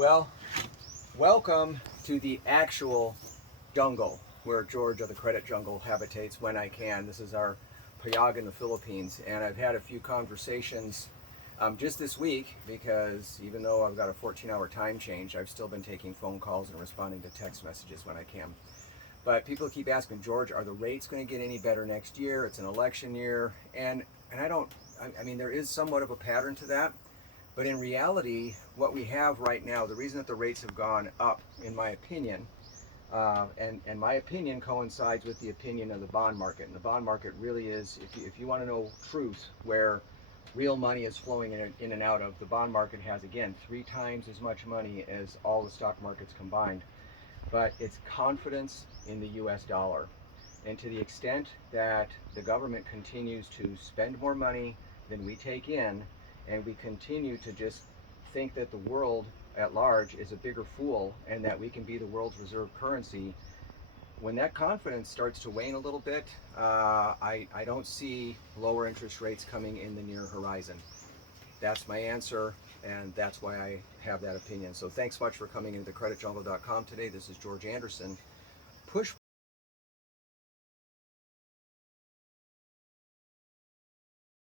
Well, welcome to the actual jungle where George of the credit jungle habitates when I can. This is our payag in the Philippines, and I've had a few conversations just this week because even though I've got a 14-hour time change, I've still been taking phone calls and responding to text messages when I can. But people keep asking, George, are the rates going to get any better next year? It's an election year, and I don't. I mean, there is somewhat of a pattern to that. But in reality, what we have right now, the reason that the rates have gone up, in my opinion, and my opinion coincides with the opinion of the bond market. And the bond market really is, if you want to know truth, where real money is flowing in and out of, the bond market has, again, 3 times as much money as all the stock markets combined. But it's confidence in the US dollar. And to the extent that the government continues to spend more money than we take in, and we continue to just think that the world at large is a bigger fool and that we can be the world's reserve currency, when that confidence starts to wane a little bit, I don't see lower interest rates coming in the near horizon. That's my answer, and that's why I have that opinion. So thanks much for coming into thecreditjungle.com today. This is George Anderson. Push